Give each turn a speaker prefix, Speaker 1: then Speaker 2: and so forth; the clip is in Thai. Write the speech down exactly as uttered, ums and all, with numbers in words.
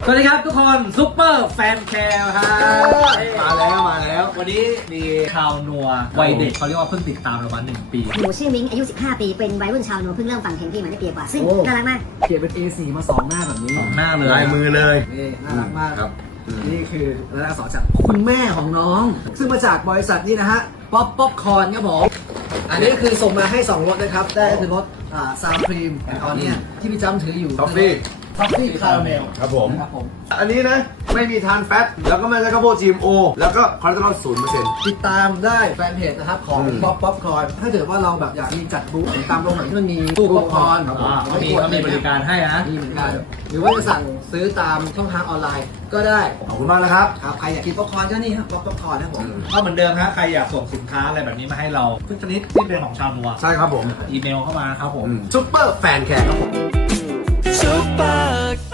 Speaker 1: สวัสดีครับทุกคนซุปเปอร์แฟนแคร์ครับ
Speaker 2: มาแล้วมาแล้ว
Speaker 1: วันนี้มีข่าวนัววัยเด็กเขาเรียกว่าเพิ่งติดตามเรามาหนึ่งปี
Speaker 3: หนูชื่อมิ้งอายุสิบห้าปีเป็นวัยรุ่นชาวนัวเพิ่งเริ่มฟังเพลงพี่มาได้ปีกว่าซึ่งน่ารักมาก
Speaker 2: เขียนเป็น เอ โฟร์ มาสองหน้าแบบนี้
Speaker 1: สองหน้าเลย
Speaker 2: ลายมือเลยนี่น่ารักมากครับนี่คือรายละอักษรจากคุณแม่ของน้องซึ่งมาจากบริษัทนี้นะฮะป๊อปป๊อปคอร์นครับผมอันนี้คือส่งมาให้สองรสนะครับได้คือรสอ่าซาวครีมตอนนี้ที่พี่จำถืออยู่
Speaker 4: ทอฟฟี่
Speaker 2: ทอฟฟี่คาราเมล
Speaker 4: ครับผม
Speaker 2: ครับผม
Speaker 4: อันนี้นะไม่มีทานแฟตแล้วก็ไม่ใช่ข้าวโพด จี เอ็ม โอ แล้วก็คอเลสเตอรอลศูนย์เปอร์เซ็นต์
Speaker 2: ติดตามได้แฟนเพจนะครับของ
Speaker 4: อืม
Speaker 2: ป๊อปป๊อปคอร์นถ้าเกิดว่าเราแบบอยากมีจัดบูธตามโรงหนังที่มันมีตู้ป๊อปคอร์น
Speaker 1: อ่าเขามีเขามีบริการให้นะ
Speaker 2: มีเหมือนกันหรือว่าจะสั่งซื้อตามช่องทางออนไลน์ก็ได้
Speaker 4: ขอบคุณมากนะครับ
Speaker 2: ครับใครอยากกินป๊อปคอร์นก็นี่ครับป๊อปป๊อปคอร์นนะครับผม
Speaker 1: ก็เหมือนเดิมฮะใครอยากส่งสินค้าอะไรแบบนี้มาให้เราทุกชนิดที่เป็นของชาวนัว
Speaker 4: ใช่ครับผม
Speaker 1: อีเมลเข้ามาครับผม
Speaker 4: ซุปเปอร์แฟนแคร์ครับผม
Speaker 5: Super